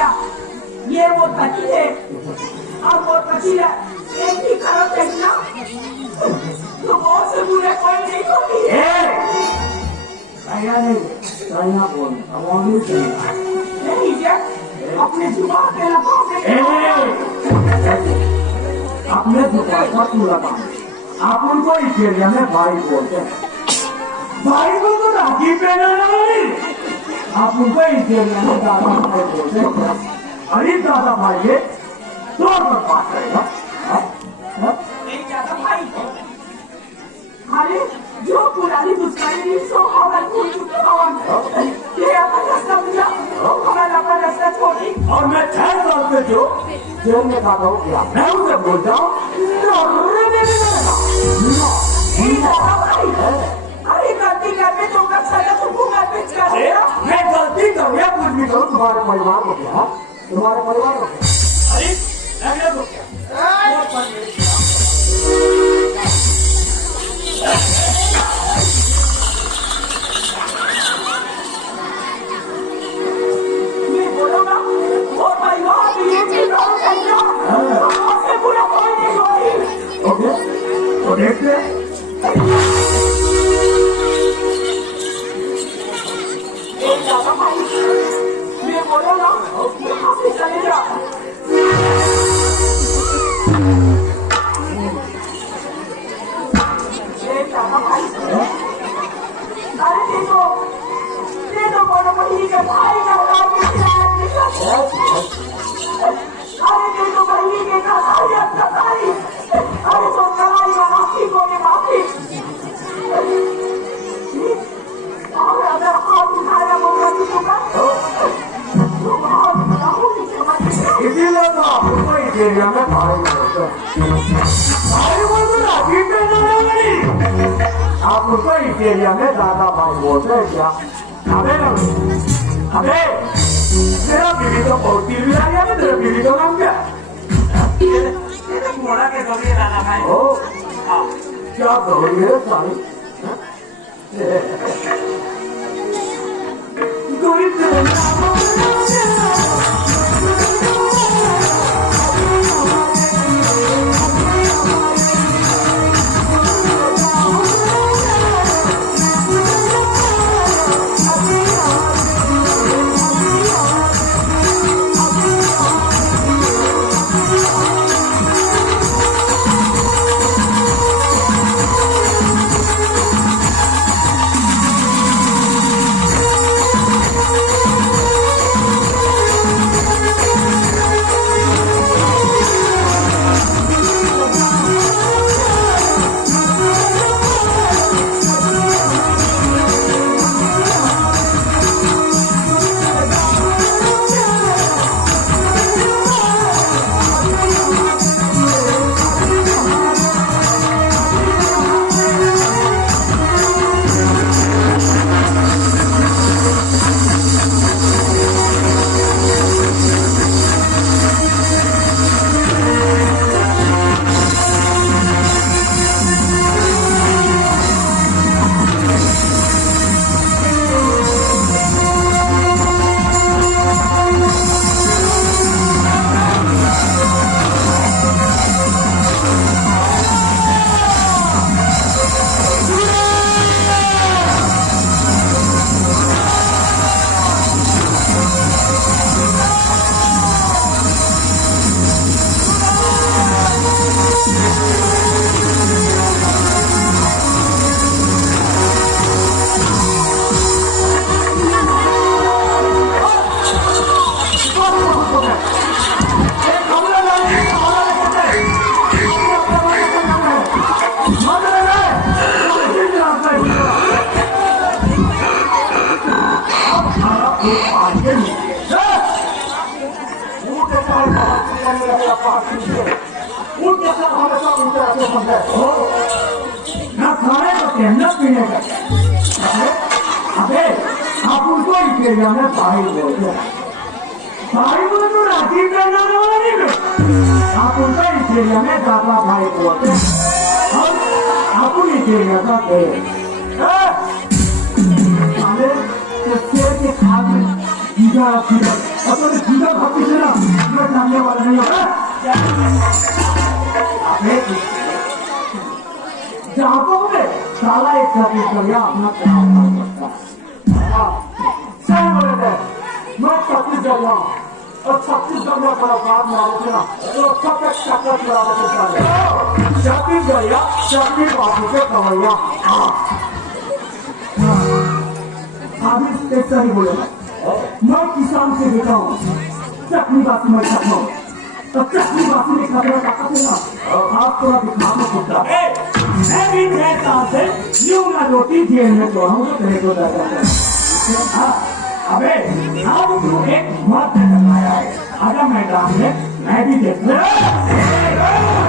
भैया ये वो पति है और वो पति है एक ही करो देखना तो बहुत से बुरे कोई नहीं होगी भैया नहीं भैया बोल नहीं क्या अपने जुबान पे लगाओ अपने जुबान पर तू लगा आप उनको इस एरिया में भाई बोलते हैं भाई को तो राखी पहना नहीं आप उनको इस एरिया में दादा भाई बोलते हैं अरे दादा भाई ये दो पर बात करेगा नहीं दादा भाई अरे जो पुरानी दुश्मनी सो हमारे भूल चुके हवन ये अपना रास्ता मिला हमारा अपना रास्ता छोड़ी और मैं 6 साल से जो जेल में खाता हूँ क्या मैं उसे बोलता हूँ अरे गलती करके तो कर सकता तुमको मैं पिच कर मैं गलती करूँ या कुछ भी करूँ तुम्हारे परिवार को क्या तुम्हारे परिवार को अरे लगने को क्या मैं बोलूँगा वो परिवार भी ये चीज़ और करना आपसे बुरा कोई नहीं होगी ओके तो देखते हैं दादा भाई मैं बोलूँगा यहाँ से चले जाओ दादा भाई अरे देखो बड़ो बड़ी के भाई का अरे देखो बहनी के कसाई अरे तो कलाई का माफी को ने माफी और अगर हाथ उठाया बोला तो इसीलिए तो आपको इस एरिया में भाई बोलते हैं भाई बोलते राखी पहना नहीं आप उसको इस एरिया में दादा भाई बोलते हैं क्या अबे तेरा बीवी तो बहुत टीवी आ गया तेरा बीवी का नाम क्या मोड़ा के दोगे दादा भाई ओ क्या दोगे सारी ना खाने का कहना पीने का अबे आप उनको इस एरिया में भाई बोलते हैं भाई बोले तो राखी पहना वाला नहीं आप उनको इस एरिया में दादा भाई बोलते हैं और आप इस एरिया का शेर के खाद में और तो सीधा भाभी से ना मैं नामने वाला नहीं होगा अबे जहाँ को बोले साला एक छत्तीसगढ़िया अपना काम करता है सही बोले थे मैं छत्तीसगढ़िया और छत्तीसगढ़िया का बात मारो ना तो कब तक चक्कर चला सकते छत्तीसगढ़िया छत्तीस बाबू के कवैया अभी एक सही बोले मैं किसान से बेटा हूँ चटनी बासी मैं खाता हूँ तो चटनी बासी में खतरा ताकत है ना आप थोड़ा दिखाना खुदा मैं भी कहता से यूं ना रोटी जेल में तो हम तेरे को दादा अबे अब तू एक मर्द लगाया है अगर मैं ग्राम में मैं भी देख